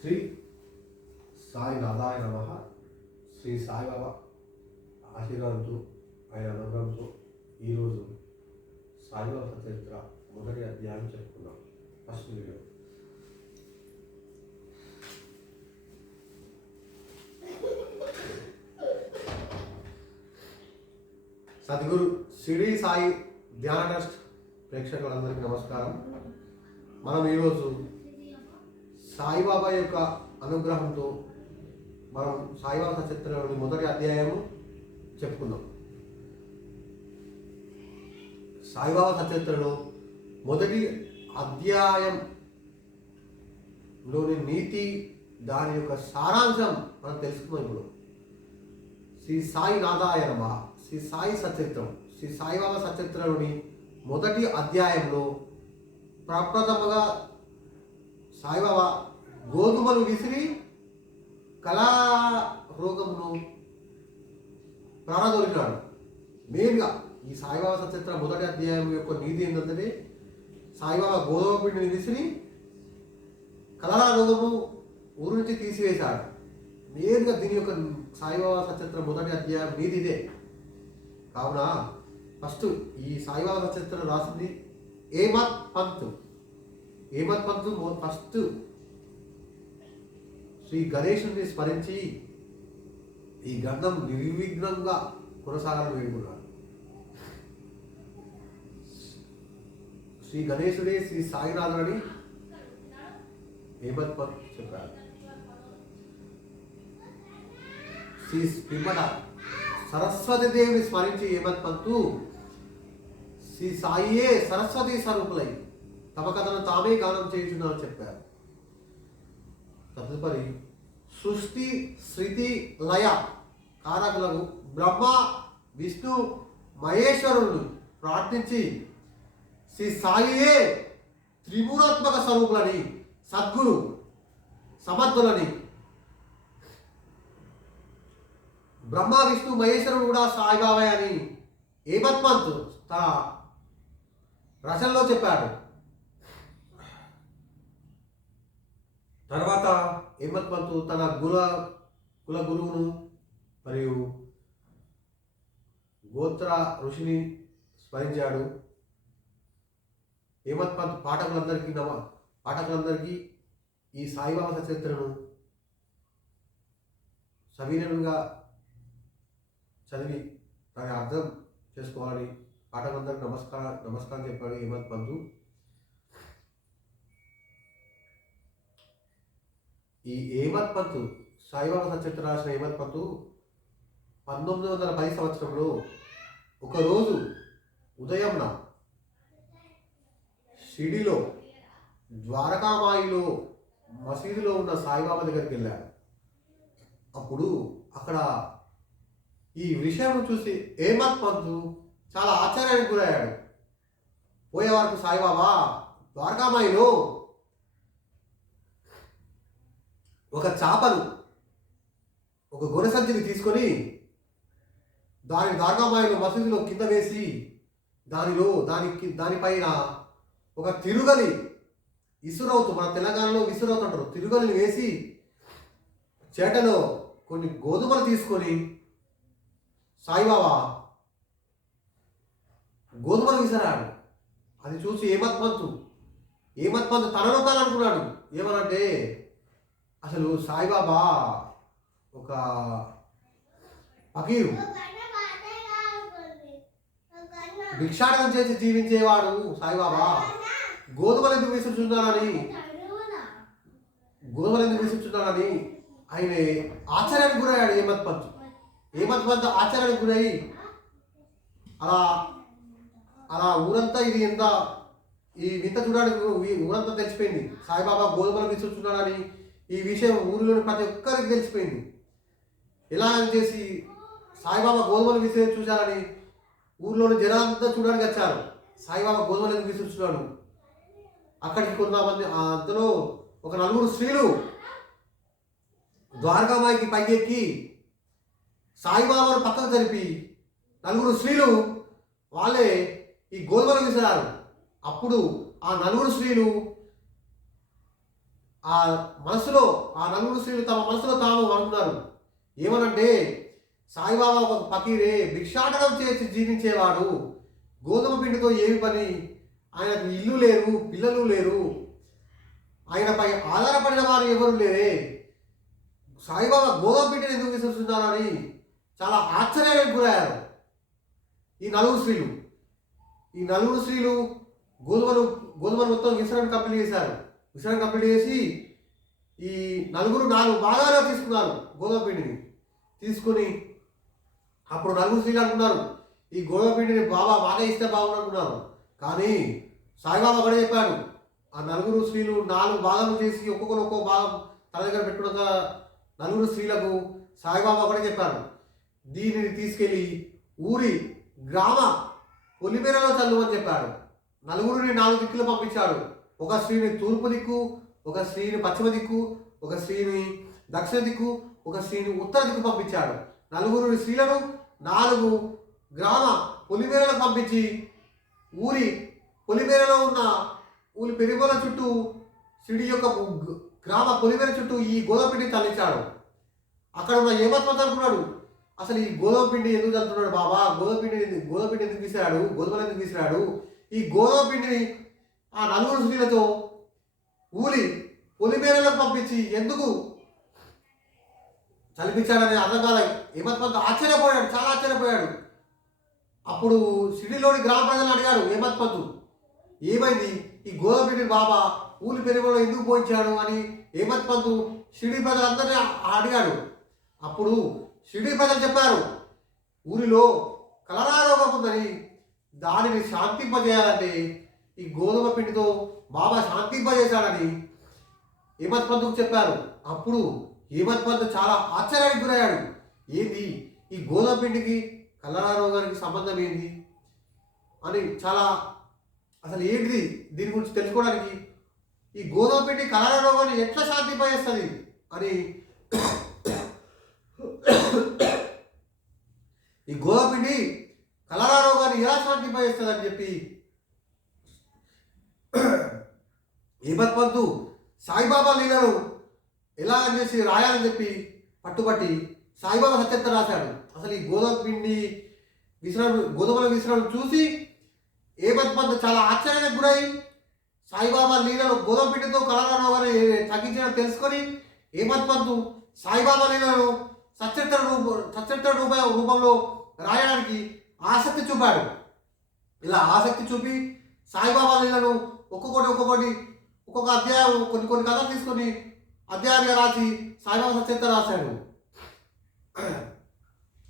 శ్రీ సాయి నాదాయ నమ. శ్రీ సాయిబాబా ఆశీర్వాదంతో ఆయన అనుగ్రహంతో ఈరోజు సాయిబాబా చరిత్ర మొదటి అధ్యాయం చెప్పుకున్నాం first video. Sadguru Shirdi Sai Dhyana trust ప్రేక్షకులందరికీ నమస్కారం. మనం ఈరోజు సాయిబాబా యొక్క అనుగ్రహంతో మనం సాయిబాబా చరిత్రలోని మొదటి అధ్యాయము చెప్పుకుందాం. సాయిబాబా సచరిత్రలో మొదటి అధ్యాయంలోని నీతి దాని యొక్క సారాంశం మనం తెలుసుకుందాం ఇప్పుడు. శ్రీ సాయి నాదాయనమ శ్రీ సాయి సచరిత్రం శ్రీ సాయిబాబా సచరిత్రలోని మొదటి అధ్యాయంలో ప్రప్రథమగా సాయిబాబా గోధుమలు విసిరి కళారోగమును ప్రాణదొరికినాడు మెయిన్గా ఈ సాయిబాబా సచరిత్ర మొదటి అధ్యాయం యొక్క నీతి ఏంటంటే సాయిబాబా గోధుమ పిండిని విసిరి కలరా రోగము ఊరు నుంచి తీసివేశాడు. మెయిన్గా దీని యొక్క సాయిబాబా సచరిత్ర మొదటి అధ్యాయం నీతి ఇదే. కావున ఫస్ట్ ఈ సాయిబాబా సచరిత్ర రాసింది ఏమత్ పంత్ ఏమత్ ఫస్ట్ శ్రీ గణేశుని స్మరించి ఈ గ్రంథం నిర్విఘ్నంగా కొనసాగాలని వేడుకున్నాడు శ్రీ గణేశుడే శ్రీ సాయినాథుడని హేమత్ పంత్ చెప్పారు. శ్రీ పిమ్మట సరస్వతి దేవిని స్మరించి హేమత్ పంతు శ్రీ సాయియే సరస్వతి స్వరూపులై తమ కథను తామే గానం చేయుచున్నారని చెప్పారు. తదుపరి సృష్టి శృతి లయ కారకులకు బ్రహ్మ విష్ణు మహేశ్వరుడు ప్రార్థించి శ్రీ సాయియే త్రిమూరాత్మక స్వరూపులని సద్గురు సమర్థులని బ్రహ్మ విష్ణు మహేశ్వరుడు కూడా సాయిబాబాయ్ అని ఏమత్మంత్ తన రచనలో చెప్పాడు. తర్వాత హేమత్ తన గుల కుల గురువును మరియు గోత్ర ఋషిని స్మరించాడు. హేమత్ పంత్ పాఠకులందరికీ నమ పాఠకులందరికీ ఈ సాయిబాబా సచరిత్రను సవీనంగా చదివి దాని అర్థం చేసుకోవాలని పాఠకులందరికీ నమస్కారం నమస్కారం చెప్పాడు హేమత్ పంతు ఈ హేమత్ పంతు సాయిబాబా సచరిత్ర రాసిన ఏమత్పత్తు పంతు పంతొమ్మిది వందల పది సంవత్సరంలో ఒకరోజు ఉదయంన షిడిలో ద్వారకామాయిలో మసీదులో ఉన్న సాయిబాబా దగ్గరికి వెళ్ళాడు. అప్పుడు అక్కడ ఈ విషయం చూసి ఏమత్ పంతు చాలా ఆశ్చర్యానికి గురయ్యాడు. పోయే వరకు సాయిబాబా ద్వారకామాయిలో ఒక చేపను ఒక గొర్రె సంచిని తీసుకొని దాని దార్గామాయిలో మసీదులో కింద వేసి దానిలో దానికి దానిపైన ఒక తిరుగలి ఇసురవుతు మన తెలంగాణలో ఇసురవుతు అంటారు. తిరుగలిని వేసి చేటలో కొన్ని గోధుమలు తీసుకొని సాయిబాబా గోధుమలు విసిరాడు. అది చూసి ఏమత్మంతు ఏమత్మంతు తన రూపాయలు అనుకున్నాడు ఏమనంటే అసలు సాయిబాబా ఒక ఫకీరు భిక్షాటనం చేసి జీవించేవాడు సాయిబాబా. గోధుమలు ఎందుకు విసురుచున్నానని? గోధుమలు ఎందుకు విసురుచున్నానని ఆయన ఆశ్చర్యానికి గురయ్యాడు ఏమత్ పంత్. ఏమత్ పంత్ ఆశ్చర్యానికి గురై అలా అలా ఊరంతా ఇది ఎంత? ఈ వింత చూడడానికి ఊరంతా తెలిసిపోయింది. సాయిబాబా గోధుమలు విసురుచున్నాడని ఈ విషయం ఊరిలోని ప్రతి ఒక్కరికి తెలిసిపోయింది. ఎలా అని చేసి సాయిబాబా గోధుమలు విసిరే చూశారని ఊర్లోని జనాలంతా చూడడానికి వచ్చారు. సాయిబాబా గోధుమలు ఎందుకు విసురుచున్నాడు? అక్కడికి కొంతమంది అందులో ఒక నలుగురు స్త్రీలు ద్వారకామాయికి పైకెక్కి సాయిబాబాను పక్కకు జరిపి నలుగురు స్త్రీలు వాళ్ళే ఈ గోధుమలు విసిరారు. అప్పుడు ఆ నలుగురు స్త్రీలు ఆ మనసులో ఆ నలుగురు స్త్రీలు తమ మనసులో తాము అనుకున్నారు ఏమనంటే సాయిబాబా ఒక పకీరే భిక్షాటనం చేసి జీవించేవాడు. గోధుమ పిండితో ఏమి పని? ఆయనకు ఇల్లు లేరు పిల్లలు లేరు. ఆయనపై ఆధారపడిన వారు ఎవరు లేరే? సాయిబాబా గోధుమ పిండిని ఎందుకు విశ్వసిస్తున్నారని చాలా ఆశ్చర్యానికి గురయ్యారు. ఈ నలుగురు స్త్రీలు. ఈ నలుగురు స్త్రీలు గోధుమలు గోధుమలు మొత్తం విసరణ కంప్లీట్ చేశారు. విసరణ కంప్లీట్ చేసి ఈ నలుగురు నాలుగు భాగాలుగా తీసుకున్నారు గోధుమ పిండిని తీసుకొని అప్పుడు నలుగురు స్త్రీలు అనుకున్నారు ఈ గోధుమ పిండిని బాబా బాగా ఇస్తే బాగుండు అనుకున్నారు కానీ సాయిబాబా కూడా చెప్పాడు ఆ నలుగురు స్త్రీలు నాలుగు భాగాలు చేసి ఒక్కొక్కరు ఒక్కో భాగం తల దగ్గర పెట్టుకున్న నలుగురు స్త్రీలకు సాయిబాబా కూడా చెప్పారు దీనిని తీసుకెళ్ళి ఊరి గ్రామ పొలిమేరలో చల్లు అని చెప్పాడు. నలుగురిని నాలుగు దిక్కులు పంపించాడు. ఒక స్త్రీని తూర్పు దిక్కు ఒక స్త్రీని పశ్చిమ దిక్కు ఒక స్త్రీని దక్షిణ దిక్కు ఒక స్త్రీని ఉత్తర దిక్కు పంపించాడు. నలుగురు స్త్రీలను నాలుగు గ్రామ పొలిమేరలకు పంపించి ఊరి పొలిమేరలో ఉన్న ఊరి పెరిగోల చుట్టూ సిడి యొక్క గ్రామ పొలిమేర చుట్టూ ఈ గోధుమ పిండిని తల్లించాడు అక్కడ ఉన్న ఏమత్మత అనుకున్నాడు అసలు ఈ గోధుమ పిండి ఎందుకు చల్లుతున్నాడు బాబా? గోధుమ పిండి ఎందుకు- గోధుమ పిండి ఎందుకు తీసిరాడు గోధుమలు ఎందుకు తీసిరాడు ఈ గోధుమ పిండిని ఆ నలుగురు స్త్రీలతో ఊరి పొలిమేరలకు పంపించి ఎందుకు చలిపించాడని అర్థం కాలే హేమత్పంత్ ఆశ్చర్యపోయాడు చాలా ఆశ్చర్యపోయాడు. అప్పుడు సిటీలోని గ్రామ ప్రజలు అడిగాడు ఏమత్మంతు ఏమైంది? ఈ గోదాపిండి బాబా ఊరి పెరుగులో ఎందుకు పోయించాడు? అని ఏమత్ షిడి ప్రజలందరినీ అడిగాడు. అప్పుడు షిడి ప్రజలు చెప్పారు ఊరిలో కలరా రోగం ఉందని దానిని శాంతింపజేయాలంటే ఈ గోధుమ పిండితో బాబా శాంతింపజేశాడని హేమత్ పంతుకు చెప్పారు. అప్పుడు హేమత్ పంత్ చాలా ఆశ్చర్యానికి గురయ్యాడు. ఏంది? ఈ గోధుమ పిండికి కలరా రోగానికి సంబంధం ఏంది? అని చాలా అసలు ఏంటిది? దీని గురించి తెలుసుకోవడానికి ఈ గోధుమ పిండి కలరా రోగాన్ని ఎట్లా శాంతింపజేస్తుంది అని ఈ గోధుమ పిండి కలరా రోగాన్ని ఎలా శాంతింపజేస్తుంది అని చెప్పి హేమత్ పంతు సాయిబాబా లీలను ఎలా అని చేసి రాయాలని చెప్పి పట్టుబట్టి సాయిబాబా సత్యత్త రాశాడు. అసలు ఈ గోధుమ పిండి విసరణ గోధుమల విసరణ చూసి హేమత్ పంత్ చాలా ఆశ్చర్యానికి గురై సాయిబాబా లీలను గోధుమ పిండితో కలరా రోగాన్ని తగ్గించడం తెలుసుకొని హేమత్ పంతు సాయిబాబా లీలను సచరిత్ర రూప సచరిత్ర రూప రూపంలో రాయడానికి ఆసక్తి చూపాడు. ఇలా ఆసక్తి చూపి సాయిబాబా లీలను ఒక్కొక్కటి ఒక్కొక్కటి ఒక్కొక్క అధ్యాయం కొన్ని కొన్ని కథలు తీసుకొని అధ్యాయంగా రాసి సాయిబాబా సచరిత్ర రాశాడు.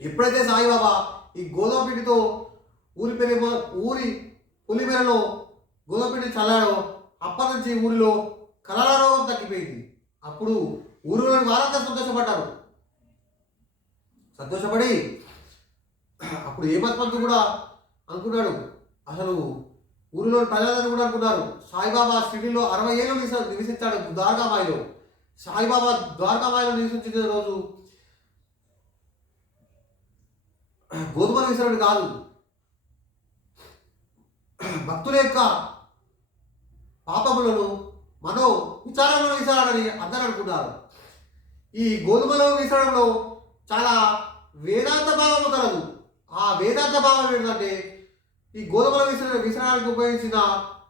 ఎప్పుడైతే సాయిబాబా ఈ గోధుమపిండితో ఊరి పెరి ఊరి పులిమేరలో గోధుమపిండి చల్లాడో అప్పటి నుంచి ఊరిలో కలరారోగం తగ్గిపోయింది. అప్పుడు ఊరిలోని వారంతా సంతోషపడ్డారు. సంతోషపడి అప్పుడు ఏ ఏమత్మంతు కూడా అనుకున్నాడు అసలు ఊరిలోని ప్రజలందరూ కూడా అనుకున్నారు సాయిబాబా షిరిడిలో అరవై ఏళ్ళు నివసించాడు ద్వారకామాయిలో సాయిబాబా ద్వారకామాయిలో నివసించిన రోజు గోధుమల విసరుడు కాదు. భక్తుల యొక్క పాపములను మనో విచారంలో విసరాడని అందరూ అనుకున్నారు ఈ గోధుమలో విసరడంలో చాలా వేదాంత భావము కలదు. ఆ వేదాంత భావం ఏంటంటే ఈ గోధుమల విసర విసరడానికి ఉపయోగించిన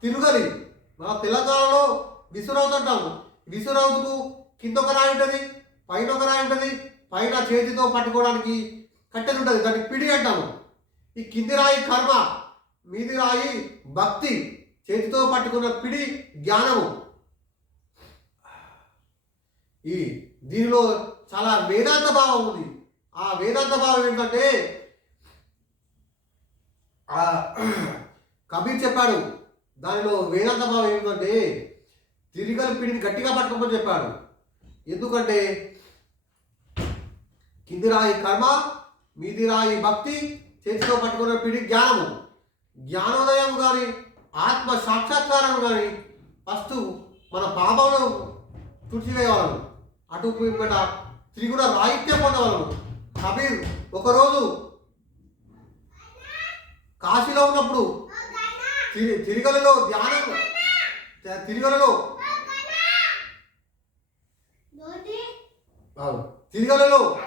తిరుగలి మన తెలంగాణలో విసురవుతు అంటాము. విసురవుతుకు కింద ఒక రాయి ఉంటుంది పైన ఒక రాయి ఉంటుంది పైన చేతితో పట్టుకోవడానికి కట్టెలు ఉంటుంది దాన్ని పిడి అంటాము. ఈ కింది రాయి కర్మ మీది రాయి భక్తి చేతితో పట్టుకున్న పిడి జ్ఞానము. ఈ దీనిలో చాలా వేదాంత భావం ఉంది. ఆ వేదాంత భావం ఏంటంటే కబీర్ చెప్పాడు దానిలో వేదాంత భావం ఏంటంటే తిరిగల పిడిని గట్టిగా పట్టుకోమని చెప్పాడు. ఎందుకంటే కింది రాయి కర్మ మీది రాయి భక్తి చేతిలో పట్టుకున్న పిడి జ్ఞానము. జ్ఞానోదయం కానీ ఆత్మ సాక్షాత్కారం కానీ ఫస్ట్ మన పాపమును తుడిచివేయగలము అటు పిమ్మట త్రిగుణ రాహిత్యం పొందగలము కబీర్ ఒకరోజు కాశీలో ఉన్నప్పుడు తిరి తిరిగలలో ధ్యానం. తిరుగలలో. తిరిగలలో.